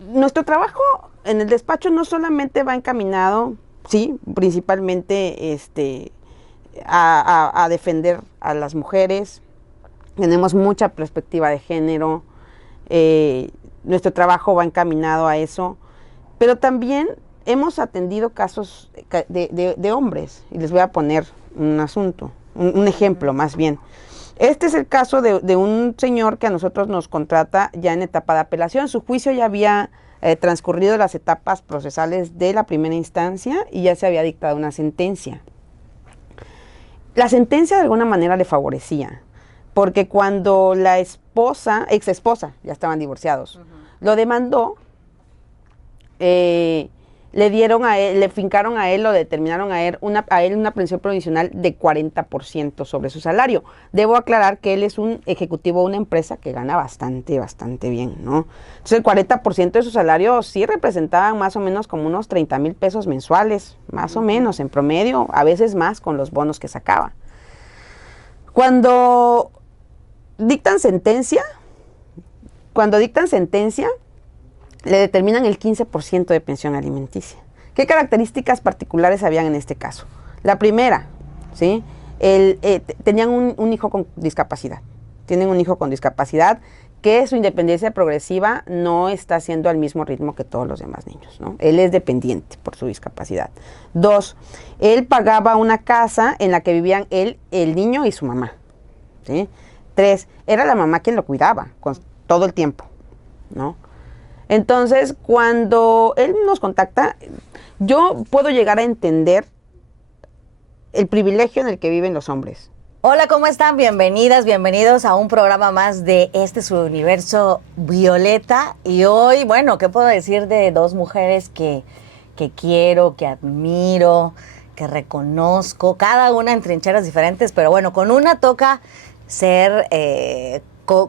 Nuestro trabajo en el despacho no solamente va encaminado, sí, principalmente a defender a las mujeres. Tenemos mucha perspectiva de género. Nuestro trabajo va encaminado a eso, pero también hemos atendido casos de hombres, y les voy a poner un asunto, un ejemplo más bien. Este es el caso de un señor que a nosotros nos contrata ya en etapa de apelación. Su juicio ya había transcurrido las etapas procesales de la primera instancia y ya se había dictado una sentencia. La sentencia de alguna manera le favorecía, porque cuando la ex esposa, ya estaban divorciados, lo demandó, le dieron a él, le fincaron a él, lo determinaron a él una pensión provisional de 40% sobre su salario. Debo aclarar que él es un ejecutivo de una empresa que gana bastante bien, ¿no? Entonces el 40% de su salario sí representaba más o menos como unos 30,000 pesos mensuales, más o menos en promedio, a veces más con los bonos que sacaba. Cuando dictan sentencia, le determinan el 15% de pensión alimenticia. ¿Qué características particulares habían en este caso? La primera, ¿sí? Tenían un hijo con discapacidad. Tienen un hijo con discapacidad que su independencia progresiva no está haciendo al mismo ritmo que todos los demás niños, ¿no? Él es dependiente por su discapacidad. 2, él pagaba una casa en la que vivían él, el niño y su mamá, ¿sí? 3, era la mamá quien lo cuidaba todo el tiempo, ¿no? Entonces, cuando él nos contacta, yo puedo llegar a entender el privilegio en el que viven los hombres. Hola, ¿cómo están? Bienvenidas, bienvenidos a un programa más de Su Universo Violeta. Y hoy, bueno, ¿qué puedo decir de dos mujeres que quiero, que admiro, que reconozco? Cada una en trincheras diferentes, pero bueno, con una toca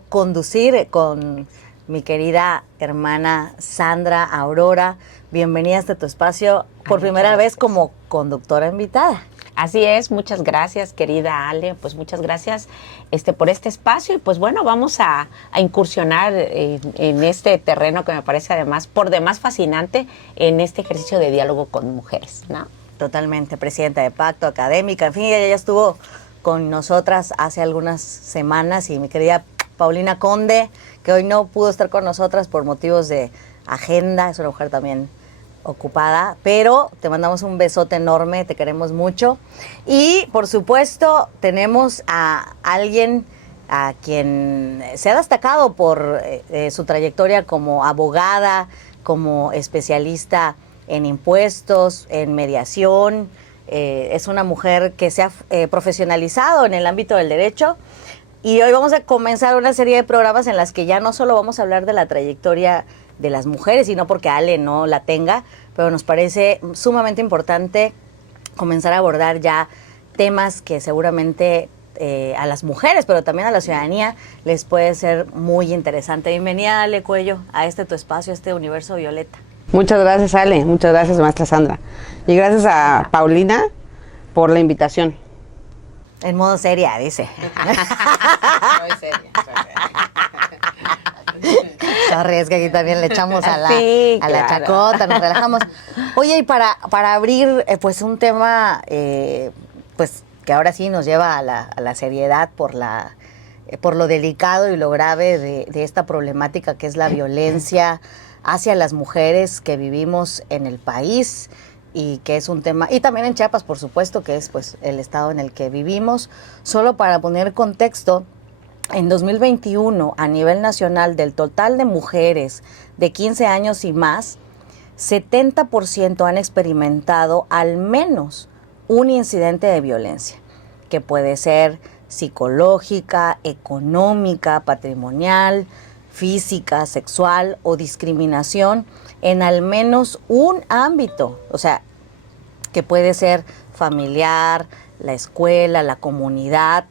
conducir con mi querida hermana Sandra Aurora. Bienvenida a tu espacio por primera vez como conductora invitada. Así es, muchas gracias, querida Ale, pues muchas gracias por este espacio y pues bueno, vamos a incursionar en este terreno que me parece además por demás fascinante en este ejercicio de diálogo con mujeres, ¿no? Totalmente, presidenta de Pacto, académica, en fin, ella ya estuvo con nosotras hace algunas semanas y mi querida Paulina Conde, que hoy no pudo estar con nosotras por motivos de agenda, es una mujer también ocupada, pero te mandamos un besote enorme, te queremos mucho. Y por supuesto tenemos a alguien a quien se ha destacado por su trayectoria como abogada, como especialista en impuestos, en mediación. Es una mujer que se ha profesionalizado en el ámbito del derecho. Y hoy vamos a comenzar una serie de programas en las que ya no solo vamos a hablar de la trayectoria de las mujeres, sino porque Ale no la tenga, pero nos parece sumamente importante comenzar a abordar ya temas que seguramente a las mujeres, pero también a la ciudadanía les puede ser muy interesante. Bienvenida, Ale Cuello, a tu espacio, a Universo Violeta. Muchas gracias, Ale, muchas gracias, maestra Sandra. Y gracias a Paulina por la invitación. En modo seria, dice. Muy seria. Sorry, es que aquí también le echamos a la, sí, a la claro. chacota, nos relajamos. Oye, y para abrir pues un tema pues que ahora sí nos lleva a la seriedad por lo delicado y lo grave de esta problemática que es la violencia hacia las mujeres que vivimos en el país, y que es un tema, y también en Chiapas, por supuesto, que es pues el estado en el que vivimos. Solo para poner contexto, en 2021, a nivel nacional, del total de mujeres de 15 años y más, 70% han experimentado al menos un incidente de violencia, que puede ser psicológica, económica, patrimonial, física, sexual o discriminación en al menos un ámbito, o sea, que puede ser familiar, la escuela, la comunidad,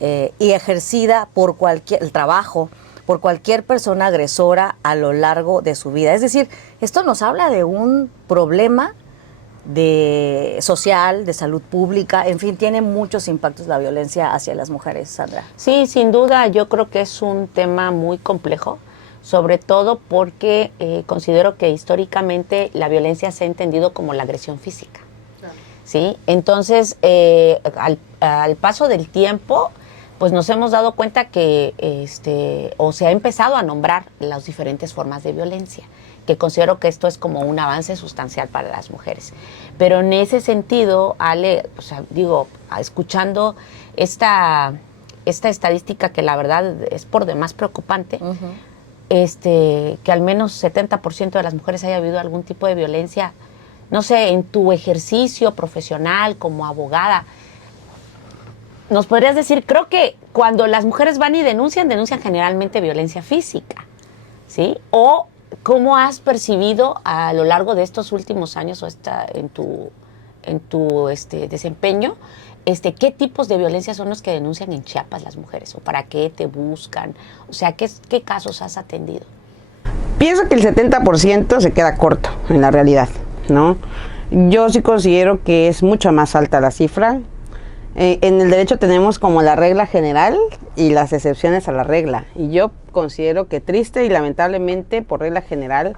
y ejercida por el trabajo, por cualquier persona agresora a lo largo de su vida. Es decir, esto nos habla de un problema social, de salud pública, en fin, tiene muchos impactos la violencia hacia las mujeres, Sandra. Sí, sin duda, yo creo que es un tema muy complejo, sobre todo porque considero que históricamente la violencia se ha entendido como la agresión física. ¿Sí? Entonces, al paso del tiempo, pues nos hemos dado cuenta que, o se ha empezado a nombrar las diferentes formas de violencia, que considero que esto es como un avance sustancial para las mujeres. Pero en ese sentido, Ale, o sea, digo, escuchando esta estadística que la verdad es por demás preocupante, que al menos 70% de las mujeres haya habido algún tipo de violencia, no sé, en tu ejercicio profesional como abogada, ¿nos podrías decir? Creo que cuando las mujeres van y denuncian generalmente violencia física, ¿sí? O ¿cómo has percibido a lo largo de estos últimos años o en tu desempeño, qué tipos de violencia son los que denuncian en Chiapas las mujeres? ¿O para qué te buscan? O sea, ¿qué casos has atendido? Pienso que el 70% se queda corto en la realidad, ¿no? Yo sí considero que es mucho más alta la cifra. En el derecho tenemos como la regla general y las excepciones a la regla. Y yo considero que triste y lamentablemente por regla general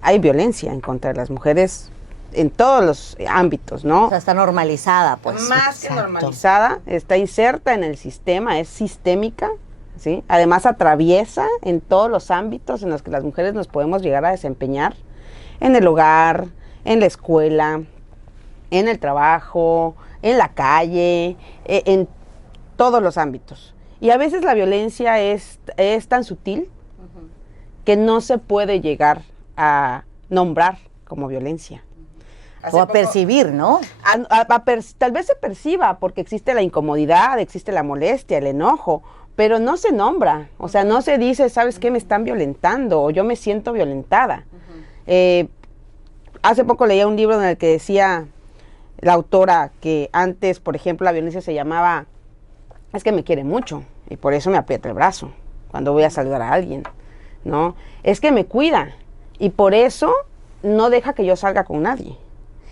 hay violencia en contra de las mujeres en todos los ámbitos, ¿no? O sea, está normalizada, pues. Más que Exacto. normalizada. Está inserta en el sistema, es sistémica, ¿sí? Además atraviesa en todos los ámbitos en los que las mujeres nos podemos llegar a desempeñar, en el hogar, en la escuela, en el trabajo, en la calle, en todos los ámbitos. Y a veces la violencia es tan sutil que no se puede llegar a nombrar como violencia. O a percibir, ¿no? Tal vez se perciba porque existe la incomodidad, existe la molestia, el enojo, pero no se nombra. O sea, no se dice, ¿sabes qué? Me están violentando o yo me siento violentada. Hace poco leía un libro en el que decía la autora que antes, por ejemplo, la violencia se llamaba, es que me quiere mucho y por eso me aprieta el brazo cuando voy a saludar a alguien, ¿no? Es que me cuida y por eso no deja que yo salga con nadie.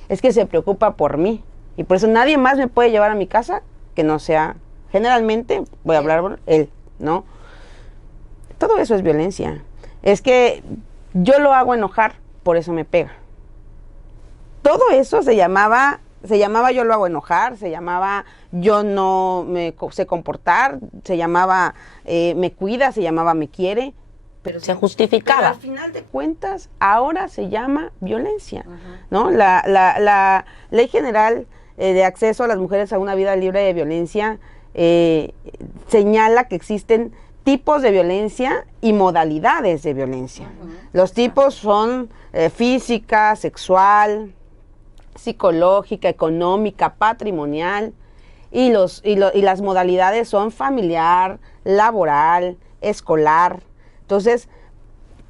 Es que se preocupa por mí y por eso nadie más me puede llevar a mi casa que no sea, generalmente, voy a hablar por él, ¿no? Todo eso es violencia. Es que yo lo hago enojar, por eso me pega. Todo eso se llamaba yo lo hago enojar, se llamaba yo no me sé comportar, se llamaba me cuida, se llamaba me quiere. Pero se justificaba. Pero al final de cuentas, ahora se llama violencia, ¿no? La Ley General de Acceso a las Mujeres a una Vida Libre de Violencia señala que existen tipos de violencia y modalidades de violencia. Los tipos son física, sexual, psicológica, económica, patrimonial, y las modalidades son familiar, laboral, escolar. Entonces,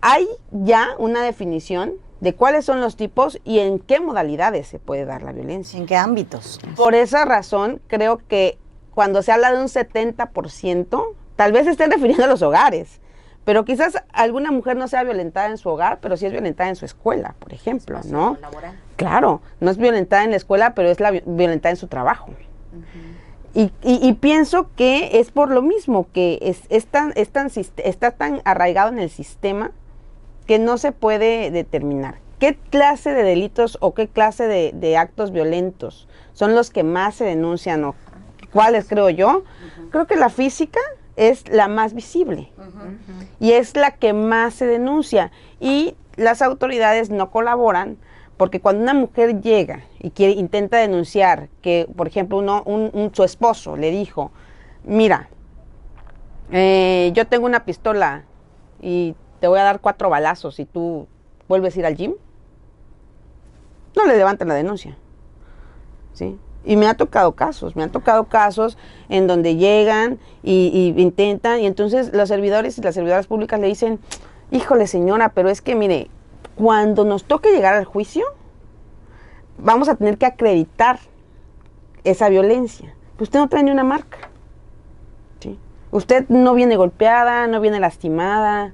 hay ya una definición de cuáles son los tipos y en qué modalidades se puede dar la violencia. ¿En qué ámbitos? Por esa razón, creo que cuando se habla de un 70%, tal vez se estén refiriendo a los hogares, pero quizás alguna mujer no sea violentada en su hogar, pero sí es violentada en su escuela, por ejemplo, ¿no? Laboral. Claro, no es violentada en la escuela, pero es violentada en su trabajo. Y pienso que es por lo mismo, que está tan arraigado en el sistema que no se puede determinar qué clase de delitos o qué clase de actos violentos son los que más se denuncian o cuáles, creo yo. Creo que la física es la más visible y es la que más se denuncia, y las autoridades no colaboran. Porque cuando una mujer llega y intenta denunciar que, por ejemplo, su esposo le dijo, mira, yo tengo una pistola y te voy a dar 4 balazos si tú vuelves a ir al gym, no le levantan la denuncia, ¿sí? Y me ha tocado casos en donde llegan y intentan, y entonces los servidores y las servidoras públicas le dicen, híjole señora, pero es que mire, cuando nos toque llegar al juicio, vamos a tener que acreditar esa violencia. Pues usted no trae ni una marca, ¿sí? Usted no viene golpeada, no viene lastimada.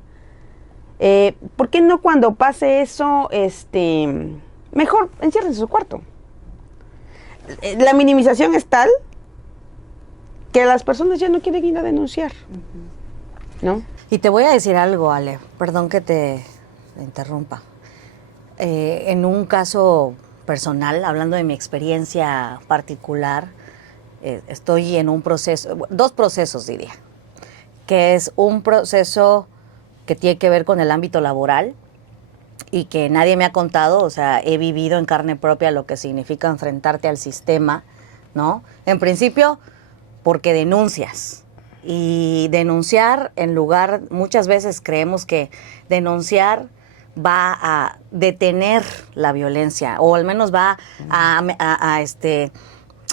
¿Por qué no cuando pase eso, mejor enciérrense en su cuarto? La minimización es tal que las personas ya no quieren ir a denunciar, ¿no? Y te voy a decir algo, Ale, perdón que te interrumpa. En un caso personal, hablando de mi experiencia particular, estoy en un proceso, dos procesos diría, que es un proceso que tiene que ver con el ámbito laboral y que nadie me ha contado, o sea, he vivido en carne propia lo que significa enfrentarte al sistema, ¿no? En principio, porque denuncias. Y denunciar en lugar, muchas veces creemos que denunciar va a detener la violencia o al menos va a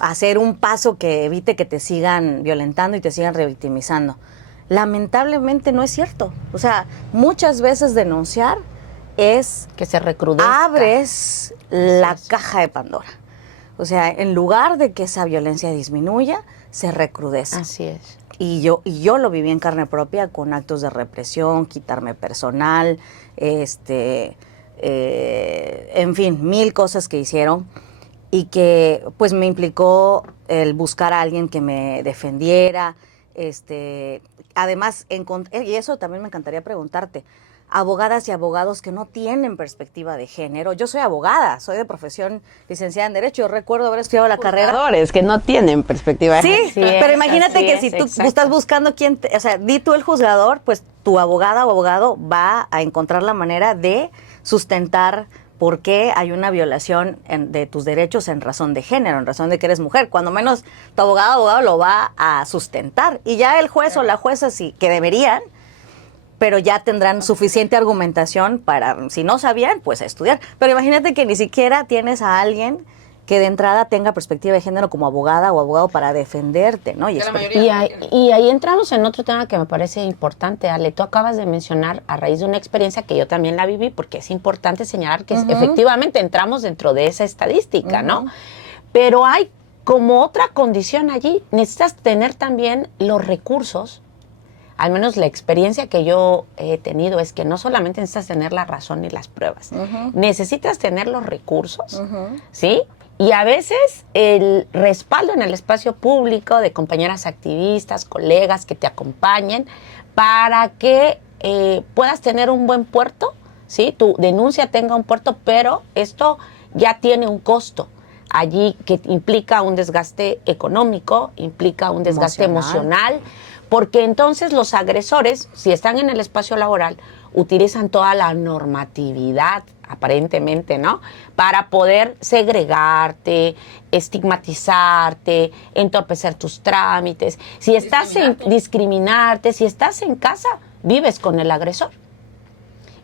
hacer un paso que evite que te sigan violentando y te sigan revictimizando. Lamentablemente no es cierto. O sea, muchas veces denunciar es que se recrudezca. Abres la caja de Pandora. O sea, en lugar de que esa violencia disminuya, se recrudece. Así es. Y yo lo viví en carne propia con actos de represión, quitarme personal, en fin, 1000 cosas que hicieron y que pues me implicó el buscar a alguien que me defendiera. Además, y eso también me encantaría preguntarte, abogadas y abogados que no tienen perspectiva de género. Yo soy abogada, soy de profesión licenciada en Derecho. Yo recuerdo haber estudiado la carrera. Que no tienen perspectiva de género. Sí, pero imagínate que si tú estás buscando quién, o sea, di tú el juzgador, pues tu abogada o abogado va a encontrar la manera de sustentar por qué hay una violación de tus derechos en razón de género, en razón de que eres mujer. Cuando menos tu abogado o abogado lo va a sustentar. Y ya el juez o la jueza, sí, que deberían, pero ya tendrán suficiente argumentación para, si no sabían, pues a estudiar. Pero imagínate que ni siquiera tienes a alguien que de entrada tenga perspectiva de género como abogada o abogado para defenderte, ¿no? Y ahí entramos en otro tema que me parece importante, Ale. Tú acabas de mencionar a raíz de una experiencia que yo también la viví, porque es importante señalar que efectivamente entramos dentro de esa estadística, ¿no? Pero hay como otra condición allí. Necesitas tener también los recursos. Al menos la experiencia que yo he tenido es que no solamente necesitas tener la razón y las pruebas, necesitas tener los recursos, ¿sí? Y a veces el respaldo en el espacio público de compañeras activistas, colegas que te acompañen para que puedas tener un buen puerto, ¿sí? Tu denuncia tenga un puerto, pero esto ya tiene un costo allí que implica un desgaste económico, implica un desgaste emocional, porque entonces los agresores, si están en el espacio laboral, utilizan toda la normatividad, aparentemente, ¿no? Para poder segregarte, estigmatizarte, entorpecer tus trámites. Si estás discriminarte, si estás en casa, vives con el agresor.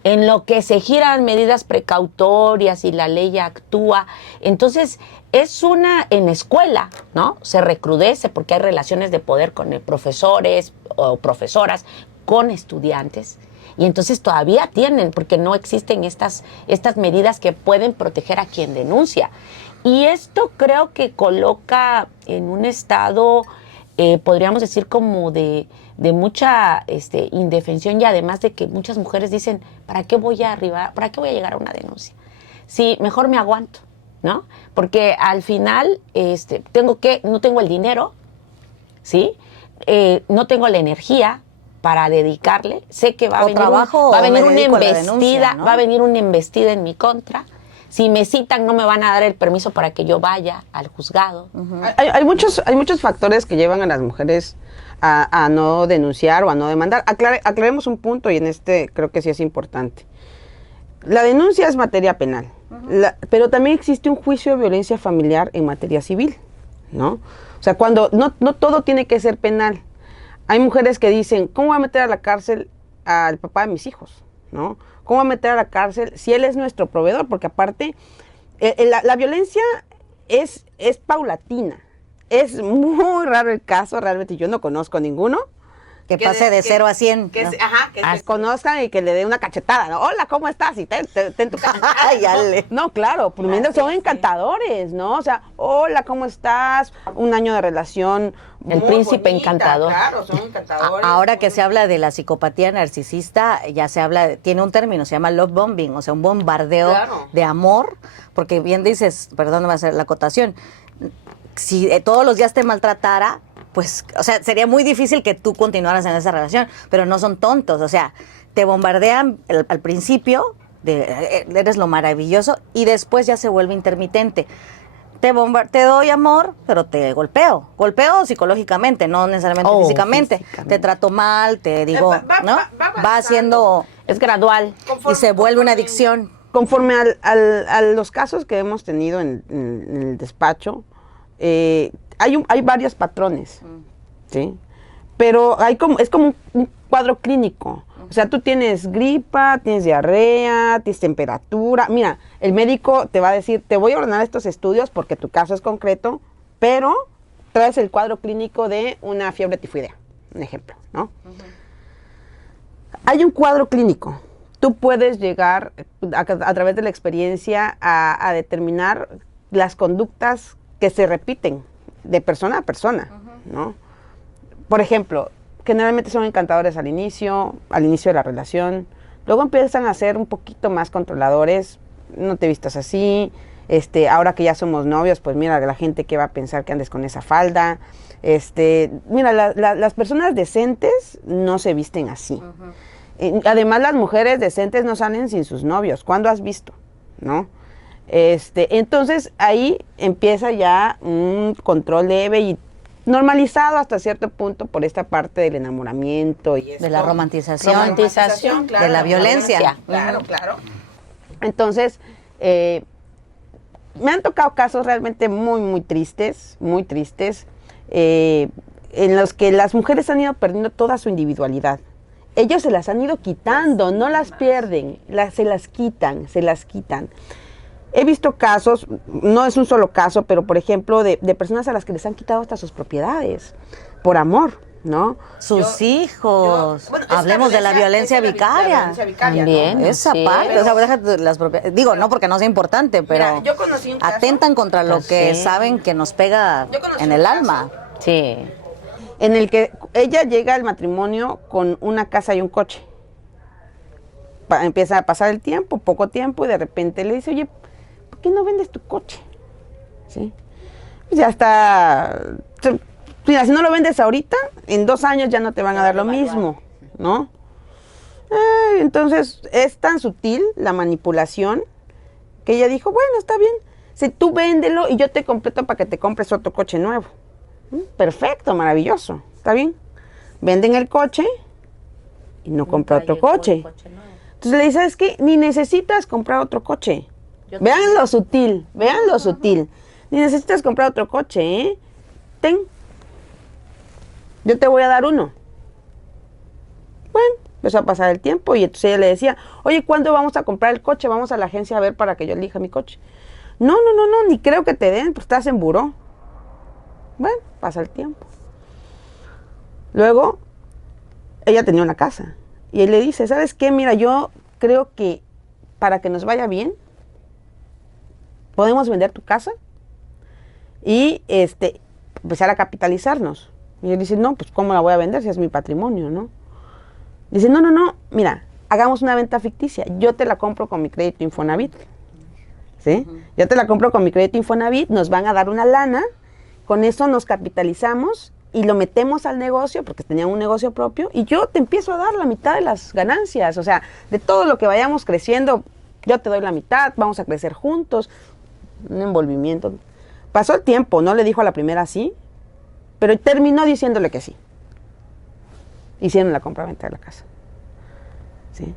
En lo que se giran medidas precautorias y la ley actúa. Entonces, en escuela, ¿no? Se recrudece porque hay relaciones de poder con profesores o profesoras, con estudiantes. Y entonces todavía tienen, porque no existen estas medidas que pueden proteger a quien denuncia. Y esto creo que coloca en un estado, podríamos decir, como de mucha indefensión, y además de que muchas mujeres dicen, ¿para qué voy a llegar a una denuncia? Sí, mejor me aguanto, ¿no? Porque al final no tengo el dinero, ¿sí? No tengo la energía para dedicarle. Sé que va a venir una embestida, ¿no? Va a venir una embestida en mi contra. Si me citan, no me van a dar el permiso para que yo vaya al juzgado. Hay muchos factores que llevan a las mujeres a no denunciar o a no demandar. Aclaremos un punto, y en creo que sí es importante. La denuncia es materia penal, pero también existe un juicio de violencia familiar en materia civil, ¿no? O sea, cuando no todo tiene que ser penal. Hay mujeres que dicen, ¿cómo voy a meter a la cárcel al papá de mis hijos? ¿No? ¿Cómo voy a meter a la cárcel si él es nuestro proveedor? Porque aparte, la violencia es paulatina. Es muy raro el caso, realmente yo no conozco ninguno. Que pase de 0 a 100. Conozcan y que le dé una cachetada, ¿no? Hola, ¿cómo estás? Y ten tu cachetada. No, claro, primero son encantadores, ¿no? O sea, hola, ¿cómo estás? Un año de relación. El príncipe bonita, encantador. Claro, son encantadores. Ahora que se habla de la psicopatía narcisista, ya se habla, tiene un término, se llama love bombing, o sea, un bombardeo de amor, porque bien dices, perdón, va a ser la acotación, si todos los días te maltratara, pues, o sea, sería muy difícil que tú continuaras en esa relación, pero no son tontos, o sea, te bombardean al principio, eres lo maravilloso, y después ya se vuelve intermitente. Te doy amor, pero te golpeo. Golpeo psicológicamente, no necesariamente físicamente. Te trato mal, te digo, ¿no? Va haciendo... Es gradual. Y se vuelve una adicción. Conforme a los casos que hemos tenido en el despacho, hay varios patrones, ¿sí? Pero es como un cuadro clínico. O sea, tú tienes gripa, tienes diarrea, tienes temperatura. Mira, el médico te va a decir, te voy a ordenar estos estudios porque tu caso es concreto, pero traes el cuadro clínico de una fiebre tifoidea, un ejemplo, ¿no? Hay un cuadro clínico. Tú puedes llegar a través de la experiencia a determinar las conductas que se repiten de persona a persona, ¿no? Por ejemplo, generalmente son encantadores al inicio de la relación, luego empiezan a ser un poquito más controladores, no te vistas así, ahora que ya somos novios, pues mira, la gente que va a pensar que andes con esa falda, mira, las personas decentes no se visten así. Además, las mujeres decentes no salen sin sus novios, ¿cuándo has visto? ¿No? Entonces ahí empieza ya un control leve y normalizado hasta cierto punto por esta parte del enamoramiento y de la romantización, claro, de la violencia. Claro, claro. Entonces, me han tocado casos realmente muy, muy tristes, en los que las mujeres han ido perdiendo toda su individualidad. Ellos se las han ido quitando, no las pierden, se las quitan. He visto casos, no es un solo caso, pero por ejemplo, de personas a las que les han quitado hasta sus propiedades, por amor, ¿no? Sus hijos. Hablemos de la violencia vicaria. También. ¿no? Esa parte, o sea, déjate las propiedades. Digo, no porque no sea importante, pero Mira, yo conocí un caso, atentan contra lo que saben que nos pega en el alma. Sí. En el que ella llega al matrimonio con una casa y un coche. Empieza a pasar el tiempo, poco tiempo, y de repente le dice, oye, ¿por qué no vendes tu coche? ¿Sí? Pues ya está. Mira, si no lo vendes ahorita, en 2 años ya no te van a dar lo mismo, ¿no? Entonces, es tan sutil la manipulación que ella dijo, bueno, está bien, si tú véndelo y yo te completo para que te compres otro coche nuevo. Perfecto, maravilloso, está bien. Venden el coche y no compra otro coche. Entonces le dice, ¿sabes qué? Ni necesitas comprar otro coche. Vean lo sutil. Ni necesitas comprar otro coche, ¿eh? Ten. Yo te voy a dar uno. Bueno, empezó a pasar el tiempo y entonces ella le decía, oye, ¿cuándo vamos a comprar el coche? Vamos a la agencia a ver para que yo elija mi coche. No, ni creo que te den, pues estás en buró. Bueno, pasa el tiempo. Luego, ella tenía una casa y él le dice, ¿sabes qué? Mira, yo creo que para que nos vaya bien, podemos vender tu casa y empezar a capitalizarnos. Y él dice, no, pues ¿cómo la voy a vender si es mi patrimonio, no? Dice, no, mira, hagamos una venta ficticia. Yo te la compro con mi crédito Infonavit. ¿Sí? Yo te la compro con mi crédito Infonavit, nos van a dar una lana, con eso nos capitalizamos y lo metemos al negocio, porque tenía un negocio propio, y yo te empiezo a dar la mitad de las ganancias. O sea, de todo lo que vayamos creciendo, yo te doy la mitad, vamos a crecer juntos. Un envolvimiento. Pasó el tiempo, no le dijo a la primera sí, pero terminó diciéndole que sí. Hicieron la compra-venta de la casa. ¿Sí?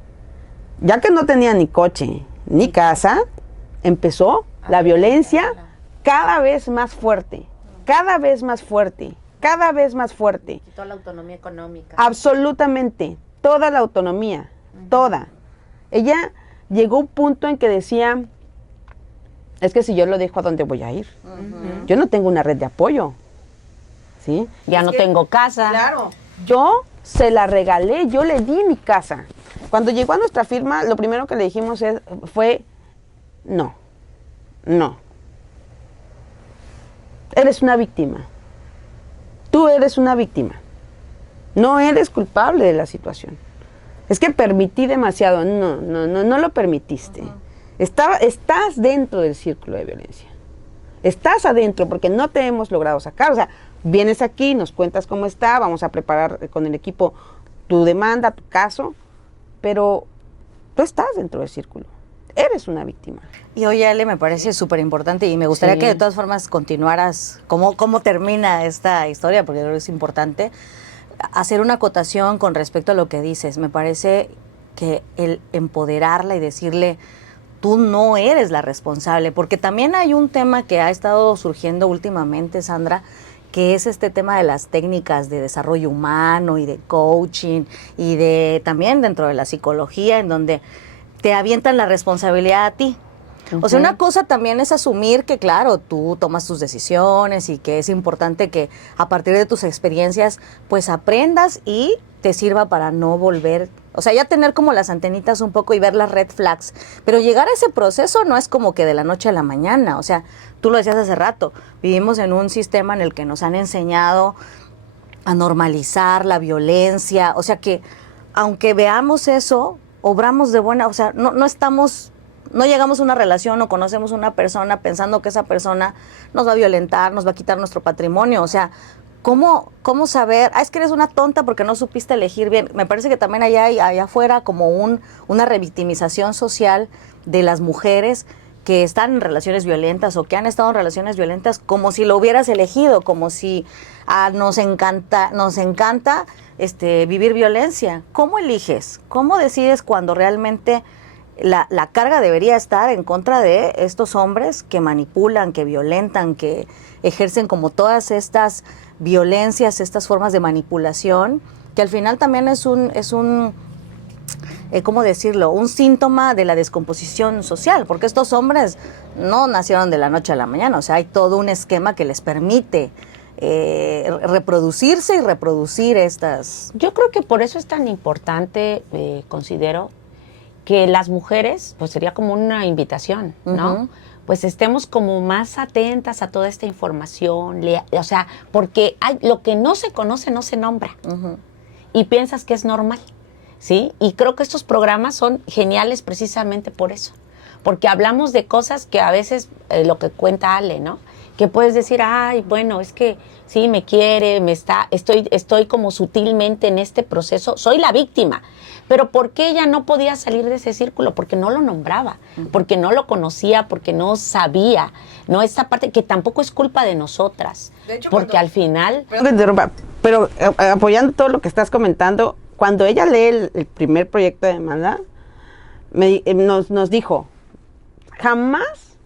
Ya que no tenía ni coche ni casa, empezó la violencia cada vez más fuerte, cada vez más fuerte. Quitó la autonomía económica. Absolutamente, toda la autonomía, toda. Ella llegó a un punto en que decía, es que si yo lo dejo, ¿a dónde voy a ir? Yo no tengo una red de apoyo. ¿Sí? Ya no tengo casa. Claro. Yo se la regalé, yo le di mi casa. Cuando llegó a nuestra firma, lo primero que le dijimos fue, no. Eres una víctima. Tú eres una víctima. No eres culpable de la situación. Es que permití demasiado. No lo permitiste. Estás dentro del círculo de violencia. Estás adentro porque no te hemos logrado sacar. O sea, vienes aquí, nos cuentas cómo está, vamos a preparar con el equipo tu demanda, tu caso, pero tú estás dentro del círculo. Eres una víctima. Y oye, Ale, me parece súper importante y me gustaría Sí. que de todas formas continuaras cómo termina esta historia, porque creo que es importante hacer una acotación con respecto a lo que dices. Me parece que el empoderarla y decirle, tú no eres la responsable, porque también hay un tema que ha estado surgiendo últimamente, Sandra, que es este tema de las técnicas de desarrollo humano y de coaching y de también dentro de la psicología, en donde te avientan la responsabilidad a ti. O sea, una cosa también es asumir que, claro, tú tomas tus decisiones y que es importante que a partir de tus experiencias, pues aprendas y te sirva para no volver, o sea, ya tener como las antenitas un poco y ver las red flags. Pero llegar a ese proceso no es como que de la noche a la mañana. O sea, tú lo decías hace rato, vivimos en un sistema en el que nos han enseñado a normalizar la violencia. O sea que, aunque veamos eso, obramos de buena, o sea, no llegamos a una relación o conocemos a una persona pensando que esa persona nos va a violentar, nos va a quitar nuestro patrimonio. O sea, ¿cómo saber? Es que eres una tonta porque no supiste elegir bien. Me parece que también allá afuera como una revictimización social de las mujeres que están en relaciones violentas o que han estado en relaciones violentas como si lo hubieras elegido, como si nos encanta vivir violencia. ¿Cómo eliges? ¿Cómo decides cuando realmente la carga debería estar en contra de estos hombres que manipulan, que violentan, que ejercen como todas estas violencias, estas formas de manipulación, que al final también es un ¿cómo decirlo? Un síntoma de la descomposición social, porque estos hombres no nacieron de la noche a la mañana, o sea, hay todo un esquema que les permite reproducirse y reproducir estas... Yo creo que por eso es tan importante, considero, que las mujeres, pues sería como una invitación, ¿no? Ujú. Pues estemos como más atentas a toda esta información, o sea, porque lo que no se conoce no se nombra. Uh-huh. Y piensas que es normal, ¿sí? Y creo que estos programas son geniales precisamente por eso, porque hablamos de cosas que a veces, lo que cuenta Ale, ¿no? Que puedes decir, ay, bueno, es que sí, me quiere, estoy como sutilmente en este proceso, soy la víctima. Pero ¿por qué ella no podía salir de ese círculo? Porque no lo nombraba, porque no lo conocía, porque no sabía, ¿no? Esta parte que tampoco es culpa de nosotras, De hecho, porque cuando- al final... Perdón que te interrumpa, pero apoyando todo lo que estás comentando, cuando ella lee el primer proyecto de demanda, nos dijo, jamás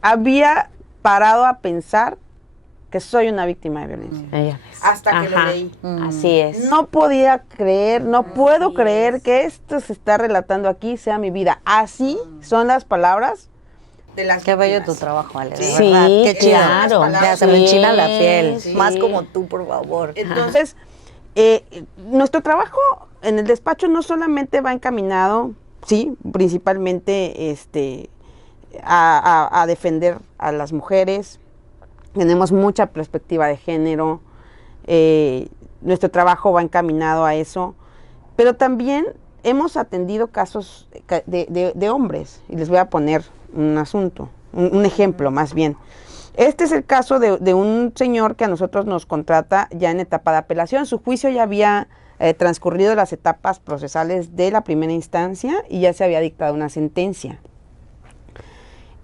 había parado a pensar que soy una víctima de violencia. Ella ves. Hasta que lo Ajá, leí. Así es. No podía creer, no puedo Así creer es. que esto se está relatando aquí sea mi vida. Así son las palabras. De las Qué bello víctimas. tu trabajo, Ale, de Sí, verdad. Qué chido. claro. Ya se me enchina la piel. Sí. Más como tú, por favor. Entonces, nuestro trabajo en el despacho no solamente va encaminado, sí, principalmente a defender a las mujeres. Tenemos mucha perspectiva de género. Nuestro trabajo va encaminado a eso. Pero también hemos atendido casos de hombres. Y les voy a poner un asunto, un ejemplo más bien. Este es el caso de un señor que a nosotros nos contrata ya en etapa de apelación. Su juicio ya había transcurrido las etapas procesales de la primera instancia y ya se había dictado una sentencia.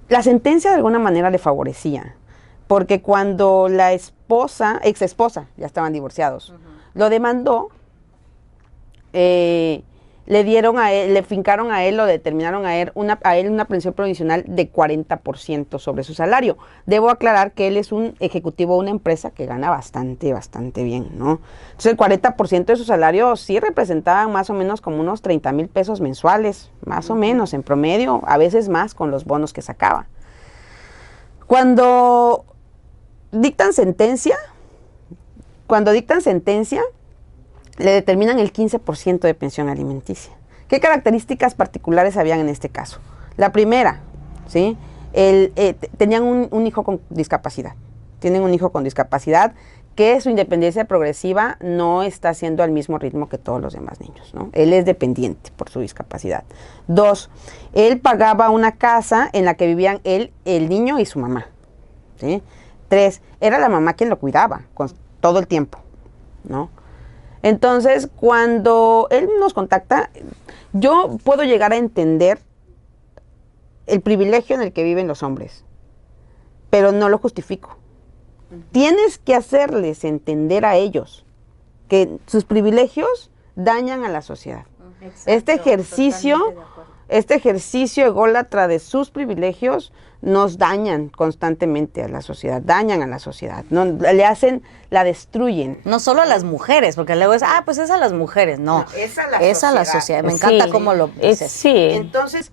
La sentencia de alguna manera le favorecía, porque cuando la ex esposa, ya estaban divorciados, lo demandó, le dieron a él, le fincaron a él, lo determinaron a él una pensión provisional de 40% sobre su salario. Debo aclarar que él es un ejecutivo de una empresa que gana bastante bien, ¿no? Entonces el 40% de su salario sí representaba más o menos como unos 30,000 pesos mensuales, más o menos en promedio, a veces más con los bonos que sacaba. Cuando dictan sentencia, le determinan el 15% de pensión alimenticia. ¿Qué características particulares habían en este caso? La primera, ¿sí? Tenían un hijo con discapacidad. Tienen un hijo con discapacidad que su independencia progresiva no está haciendo al mismo ritmo que todos los demás niños, ¿no? Él es dependiente por su discapacidad. 2, él pagaba una casa en la que vivían él, el niño y su mamá. ¿sí? 3, era la mamá quien lo cuidaba todo el tiempo, ¿no? Entonces, cuando él nos contacta, yo puedo llegar a entender el privilegio en el que viven los hombres, pero no lo justifico. Tienes que hacerles entender a ellos que sus privilegios dañan a la sociedad. Exacto, este ejercicio ególatra de sus privilegios nos dañan constantemente a la sociedad, dañan a la sociedad, ¿no? La destruyen. No solo a las mujeres, porque luego es, pues es a las mujeres, no, es a la sociedad. Me encanta cómo lo dices. Sí. Entonces,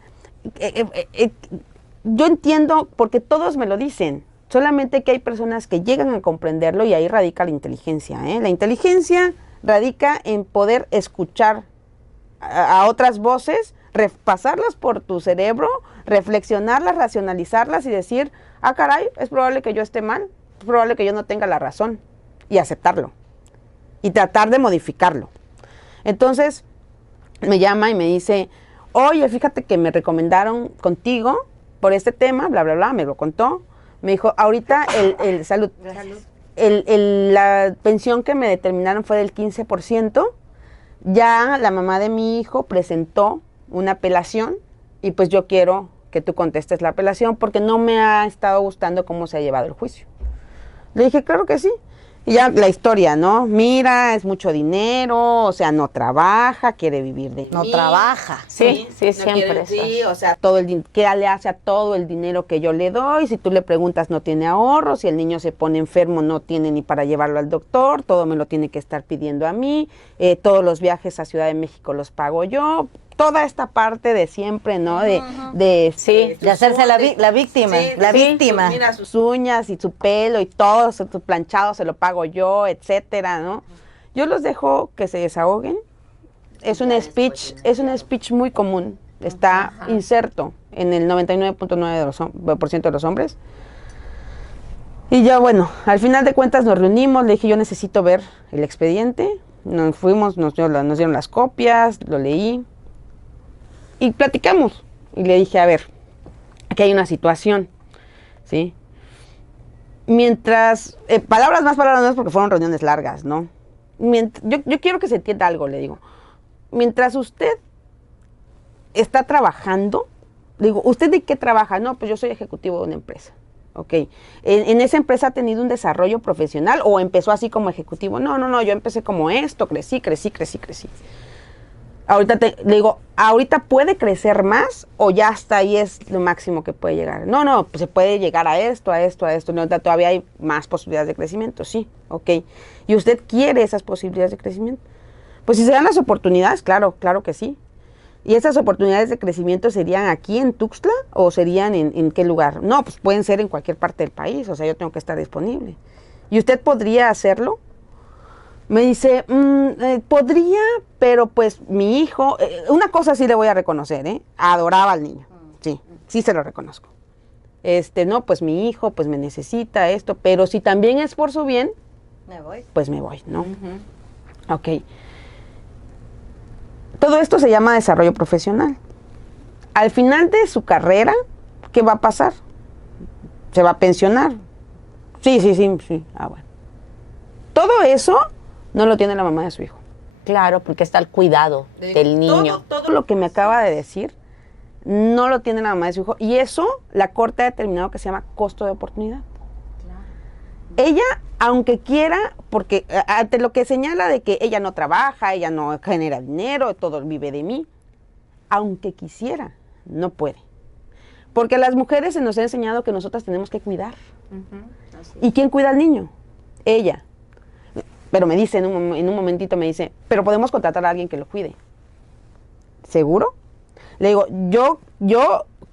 yo entiendo, porque todos me lo dicen, solamente que hay personas que llegan a comprenderlo y ahí radica la inteligencia, ¿eh? La inteligencia radica en poder escuchar a otras voces, pasarlas por tu cerebro, reflexionarlas, racionalizarlas y decir, caray, es probable que yo esté mal, es probable que yo no tenga la razón, y aceptarlo, y tratar de modificarlo. Entonces, me llama y me dice, oye, fíjate que me recomendaron contigo por este tema, bla, bla, bla, me lo contó. Me dijo, ahorita salud. La pensión que me determinaron fue del 15%. Ya la mamá de mi hijo presentó una apelación y pues yo quiero que tú contestes la apelación porque no me ha estado gustando cómo se ha llevado el juicio. Le dije, claro que sí. Y ya la historia, ¿no? Mira, es mucho dinero, o sea, no trabaja, quiere vivir de No mí. trabaja. Sí, no siempre. Sí, o sea, ¿qué le hace a todo el dinero que yo le doy? Si tú le preguntas, no tiene ahorros, si el niño se pone enfermo, no tiene ni para llevarlo al doctor, todo me lo tiene que estar pidiendo a mí, todos los viajes a Ciudad de México los pago yo, toda esta parte de siempre, ¿no? De hacerse la víctima, víctima. Mira, sus uñas y su pelo y todo, su planchado se lo pago yo, etcétera, ¿no? Yo los dejo que se desahoguen. Es un speech muy común. Está inserto en el 99.9% de los hombres. Y ya bueno, al final de cuentas nos reunimos, le dije yo necesito ver el expediente. Nos fuimos, nos dieron las copias, lo leí. Y platicamos. Y le dije, a ver, aquí hay una situación, ¿sí? Mientras, palabras más porque fueron reuniones largas, ¿no? Yo quiero que se entienda algo, le digo. Mientras usted está trabajando, le digo, ¿usted de qué trabaja? No, pues yo soy ejecutivo de una empresa. Ok. ¿En esa empresa ha tenido un desarrollo profesional o empezó así como ejecutivo? No, yo empecé como esto, crecí. Ahorita le digo, ¿ahorita puede crecer más o ya hasta ahí es lo máximo que puede llegar? No, pues se puede llegar a esto. No, todavía hay más posibilidades de crecimiento, sí, ok. ¿Y usted quiere esas posibilidades de crecimiento? Pues si se dan las oportunidades, claro que sí. ¿Y esas oportunidades de crecimiento serían aquí en Tuxtla o serían en qué lugar? No, pues pueden ser en cualquier parte del país, o sea, yo tengo que estar disponible. ¿Y usted podría hacerlo? Me dice, podría, pero pues mi hijo, una cosa sí le voy a reconocer, adoraba al niño, sí se lo reconozco. No, pues mi hijo, pues me necesita esto, pero si también es por su bien, pues me voy, ¿no? Ok. Todo esto se llama desarrollo profesional. Al final de su carrera, ¿qué va a pasar? ¿Se va a pensionar? Sí. Bueno. Todo eso no lo tiene la mamá de su hijo. Claro, porque está al cuidado del niño. Todo lo que me acaba de decir no lo tiene la mamá de su hijo. Y eso la Corte ha determinado que se llama costo de oportunidad. Claro. Ella, aunque quiera, porque ante lo que señala de que ella no trabaja, ella no genera dinero, todo vive de mí, aunque quisiera, no puede. Porque a las mujeres se nos ha enseñado que nosotras tenemos que cuidar. ¿Y quién cuida al niño? Ella. Pero me dice, en un momentito me dice, pero podemos contratar a alguien que lo cuide. ¿Seguro? Le digo, yo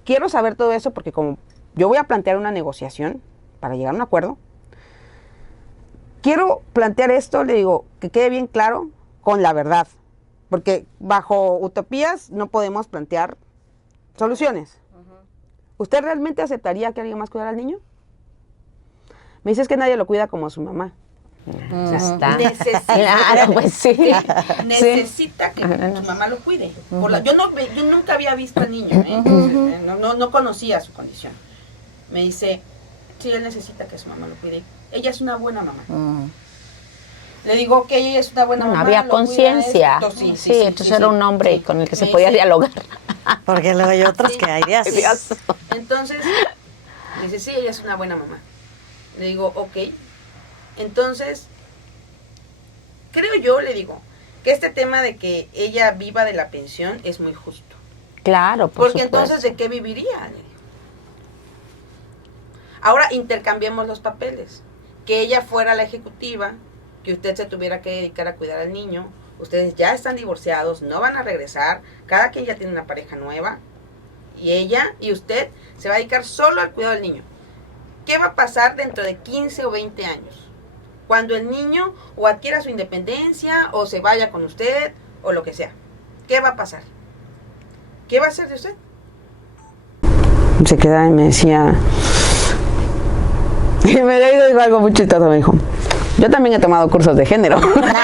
quiero saber todo eso porque como yo voy a plantear una negociación para llegar a un acuerdo, quiero plantear esto, le digo, que quede bien claro con la verdad. Porque bajo utopías no podemos plantear soluciones. ¿Usted realmente aceptaría que alguien más cuidara al niño? Me dice, es que nadie lo cuida como su mamá. Ya está. Necesita, claro, pues sí. Necesita que su mamá lo cuide. Yo nunca había visto al niño, no conocía su condición. Me dice, Sí, él necesita que su mamá lo cuide. Ella es una buena mamá. Le digo que ella es una buena mamá. Había lo cuida, conciencia. Sí, Entonces era un hombre con el que se Me podía dice- dialogar. Porque luego hay otros Sí. que hay días. Dios. Entonces, dice, sí, ella es una buena mamá. Le digo, ok. Entonces, creo yo, le digo, que este tema de que ella viva de la pensión es muy justo. Claro, por Porque supuesto. entonces, ¿de qué viviría? Le digo. Ahora intercambiemos los papeles. Que ella fuera la ejecutiva, que usted se tuviera que dedicar a cuidar al niño. Ustedes ya están divorciados, no van a regresar. Cada quien ya tiene una pareja nueva. Y ella y usted se va a dedicar solo al cuidado del niño. ¿Qué va a pasar dentro de 15 o 20 años? Cuando el niño o adquiera su independencia o se vaya con usted o lo que sea. ¿Qué va a pasar? ¿Qué va a hacer de usted? Se quedaba y me decía, y me dijo algo muy chistoso, me dijo, yo también he tomado cursos de género. ¿Verdad?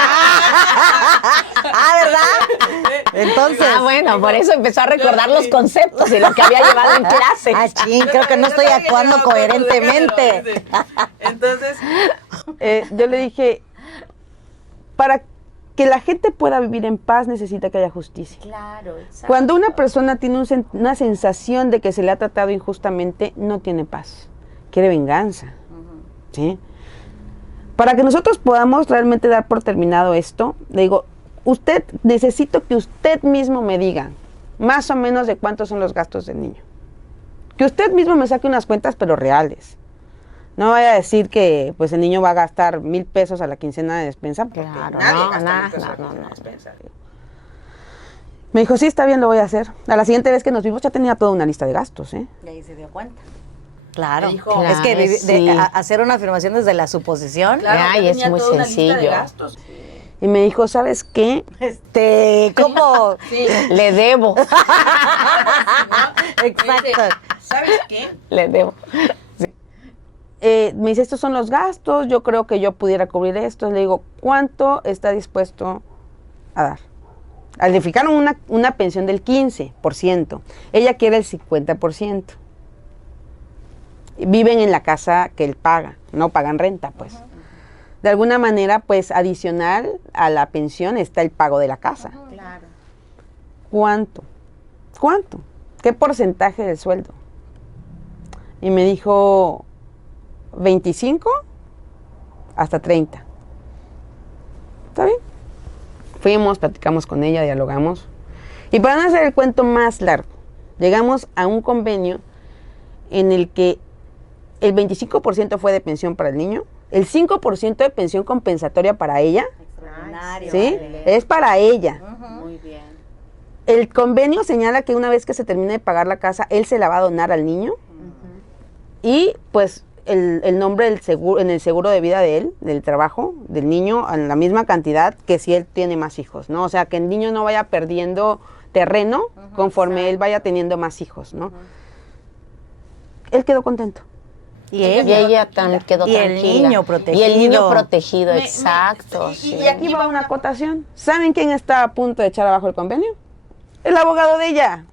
Entonces. Bueno, por eso empezó a recordar los conceptos y lo que había llevado en clase. Ching, creo que no estoy actuando coherentemente. Entonces, Yo le dije, para que la gente pueda vivir en paz necesita que haya justicia. Claro, exacto. Cuando una persona tiene una sensación de que se le ha tratado injustamente, no tiene paz, quiere venganza. ¿Sí? Para que nosotros podamos realmente dar por terminado esto, le digo, necesito que usted mismo me diga más o menos de cuántos son los gastos del niño. Que usted mismo me saque unas cuentas, pero reales. No vaya a decir que pues el niño va a gastar 1,000 pesos a la quincena de despensa. Porque Claro, nadie no, gasta no, 1,000 pesos no, en no. despensa. Me dijo, sí, está bien, lo voy a hacer. A la siguiente vez que nos vimos ya tenía toda una lista de gastos, ¿eh? Y ahí se dio cuenta. Claro. Dijo, Es que sí. hacer una afirmación desde la suposición. Claro, Ay, yo es tenía muy toda una lista de sencillo. gastos. Y me dijo, ¿sabes qué? ¿Cómo? Sí. Le debo, Exacto. ¿Sabes qué? le debo. Me dice, estos son los gastos, yo creo que yo pudiera cubrir esto. Le digo, ¿cuánto está dispuesto a dar? Le fijaron una pensión del 15%. Ella quiere el 50%. Viven en la casa que él paga, no pagan renta, pues. De alguna manera, pues, adicional a la pensión está el pago de la casa. Claro. ¿Cuánto? ¿Cuánto? ¿Qué porcentaje del sueldo? Y me dijo, 25 hasta 30. ¿Está bien? Fuimos, platicamos con ella, dialogamos. Y para no hacer el cuento más largo, llegamos a un convenio en el que el 25% fue de pensión para el niño, el 5% de pensión compensatoria para ella, Extraordinario. ¿sí? Vale. Es para ella. Muy bien. El convenio señala que una vez que se termine de pagar la casa, él se la va a donar al niño y pues el nombre del seguro, en el seguro de vida de él, del trabajo, del niño, en la misma cantidad que si él tiene más hijos, ¿no? O sea, que el niño no vaya perdiendo terreno conforme él vaya teniendo más hijos, ¿no? Él quedó contento. Y Y ella. ella también quedó Y el tranquila. niño Y el niño protegido. protegido, exacto. y sí. Aquí va una acotación. ¿Saben quién está a punto de echar abajo el convenio? El abogado de ella.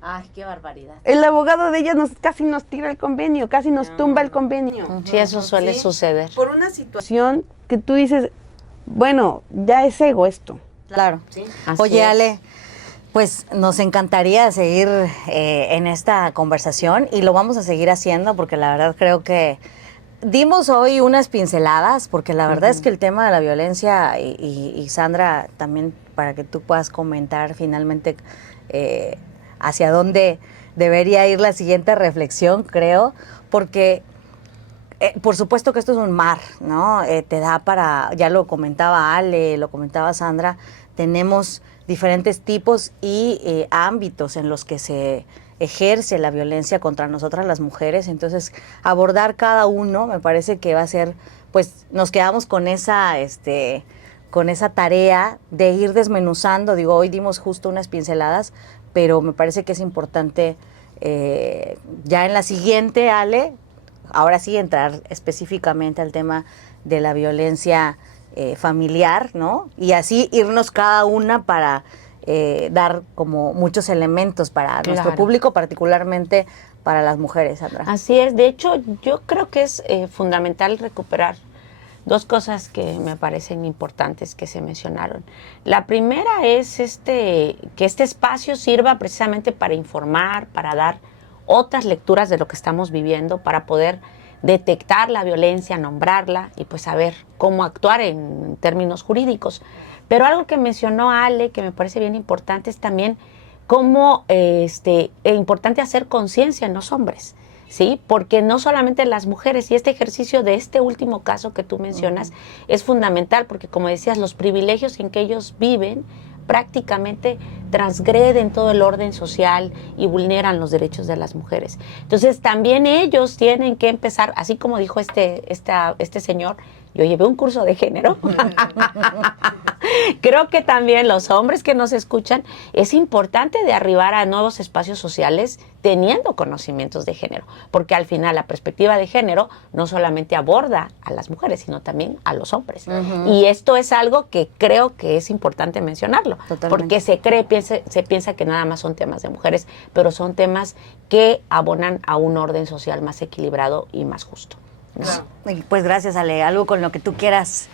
Ay, qué barbaridad. El abogado de ella casi nos tira el convenio, casi nos tumba el convenio. Sí, eso suele Sí, suceder. Por una situación. Situación que tú dices, bueno, ya es ego esto. Claro. ¿Sí? Así Oye, es. Ale, pues nos encantaría seguir en esta conversación y lo vamos a seguir haciendo porque la verdad creo que dimos hoy unas pinceladas porque la verdad es que el tema de la violencia y Sandra también para que tú puedas comentar finalmente hacia dónde debería ir la siguiente reflexión, creo, porque por supuesto que esto es un mar, ¿no? Te da para, ya lo comentaba Ale, lo comentaba Sandra, tenemos diferentes tipos y ámbitos en los que se ejerce la violencia contra nosotras las mujeres, entonces abordar cada uno me parece que va a ser, pues nos quedamos con esa tarea de ir desmenuzando, digo, hoy dimos justo unas pinceladas, pero me parece que es importante ya en la siguiente, Ale, ahora sí entrar específicamente al tema de la violencia familiar, ¿no? Y así irnos cada una para dar como muchos elementos para nuestro Claro. público, particularmente para las mujeres, Sandra. Así es. De hecho, yo creo que es fundamental recuperar dos cosas que me parecen importantes que se mencionaron. La primera es que este espacio sirva precisamente para informar, para dar otras lecturas de lo que estamos viviendo, para poder detectar la violencia, nombrarla y pues saber cómo actuar en términos jurídicos. Pero algo que mencionó Ale, que me parece bien importante, es también cómo es importante hacer conciencia en los hombres, ¿sí? Porque no solamente las mujeres, y este ejercicio de este último caso que tú mencionas es fundamental, porque como decías, los privilegios en que ellos viven prácticamente transgreden todo el orden social y vulneran los derechos de las mujeres. Entonces también ellos tienen que empezar, así como dijo este señor, yo llevé un curso de género. Creo que también los hombres que nos escuchan, es importante de arribar a nuevos espacios sociales teniendo conocimientos de género, porque al final la perspectiva de género no solamente aborda a las mujeres, sino también a los hombres. Y esto es algo que creo que es importante mencionarlo, porque se piensa que nada más son temas de mujeres, pero son temas que abonan a un orden social más equilibrado y más justo, ¿no? Claro. Y pues gracias, Ale. Algo con lo que tú quieras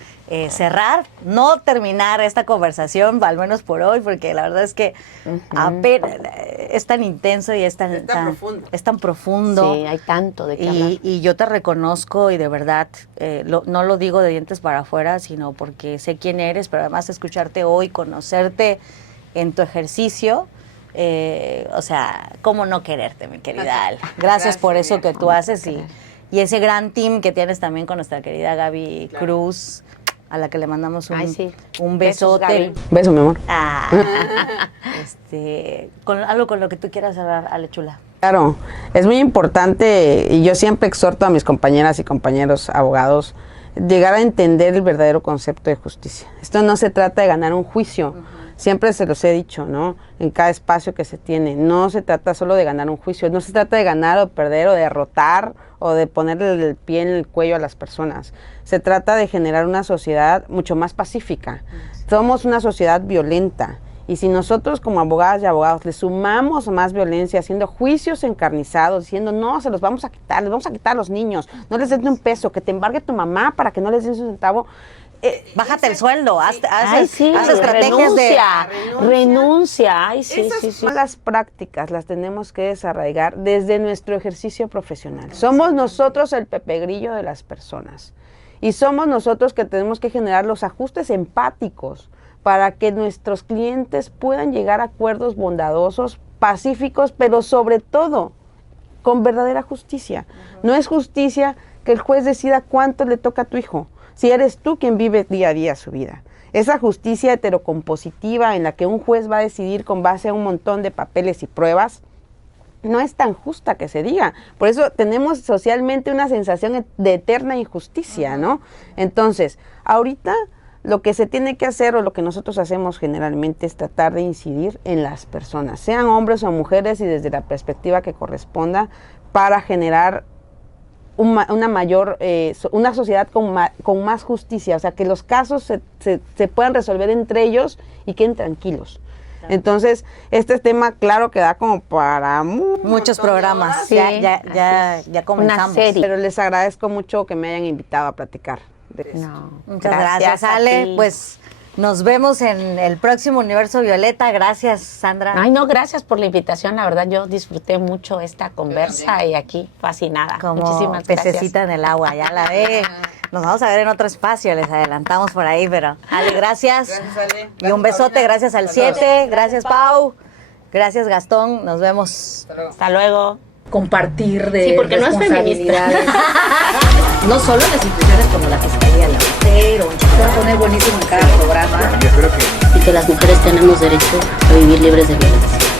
cerrar, no terminar esta conversación, al menos por hoy, porque la verdad es que apenas es tan intenso y es tan profundo. es tan profundo. Sí, hay tanto de qué hablar. Y yo te reconozco y de verdad, no lo digo de dientes para afuera, sino porque sé quién eres, pero además escucharte hoy, conocerte en tu ejercicio, o sea, cómo no quererte, mi querida Ale. Gracias por eso que tú haces y ese gran team que tienes también con nuestra querida Gaby Cruz, a la que le mandamos un Besos, besote. Gaby. Beso, mi amor. Algo con lo que tú quieras hablar, Ale Chula. Claro, es muy importante y yo siempre exhorto a mis compañeras y compañeros abogados llegar a entender el verdadero concepto de justicia. Esto no se trata de ganar un juicio, siempre se los he dicho, ¿no? En cada espacio que se tiene, no se trata solo de ganar un juicio, no se trata de ganar o perder o derrotar o de ponerle el pie en el cuello a las personas. Se trata de generar una sociedad mucho más pacífica. Somos una sociedad violenta. Y si nosotros como abogadas y abogados le sumamos más violencia, haciendo juicios encarnizados, diciendo no, se los vamos a quitar, les vamos a quitar a los niños, no les den un peso, que te embargue tu mamá para que no les den un centavo. Bájate el sueldo, haz Renuncia, estrategias de... renuncia. Ay, sí, Esas sí, sí. Son las prácticas, las tenemos que desarraigar desde nuestro ejercicio profesional. Somos nosotros el Pepe Grillo de las personas. Y somos nosotros que tenemos que generar los ajustes empáticos para que nuestros clientes puedan llegar a acuerdos bondadosos, pacíficos, pero sobre todo con verdadera justicia. No es justicia que el juez decida cuánto le toca a tu hijo, si eres tú quien vive día a día su vida. Esa justicia heterocompositiva en la que un juez va a decidir con base a un montón de papeles y pruebas, no es tan justa que se diga. Por eso tenemos socialmente una sensación de eterna injusticia, ¿no? Entonces, ahorita lo que se tiene que hacer o lo que nosotros hacemos generalmente es tratar de incidir en las personas, sean hombres o mujeres y desde la perspectiva que corresponda, para generar una sociedad con más justicia, o sea, que los casos se puedan resolver entre ellos y queden tranquilos. Entonces, este tema, claro, que da como para muchos programas. Sí, Ya comenzamos. Una serie. Pero les agradezco mucho que me hayan invitado a platicar de eso. No, Muchas gracias, a Ale. ti. Pues nos vemos en el próximo Universo Violeta. Gracias, Sandra. Ay, no, gracias por la invitación. La verdad, yo disfruté mucho esta conversa y aquí fascinada. Como Muchísimas gracias. pececita en el agua, ya la ve. Nos vamos a ver en otro espacio, les adelantamos por ahí, pero Ale, gracias. Gracias, Ale. Y un besote, Paulina. gracias al Hasta luego. 7, gracias Pau, gracias Gastón, nos vemos. Hasta luego. Hasta luego. Compartir de Sí, porque no es responsabilidades. No solo las instituciones como la Fiscalía, la mujer, o se va a poner buenísimo en cada programa. y que las mujeres tenemos derecho a vivir libres de violencia.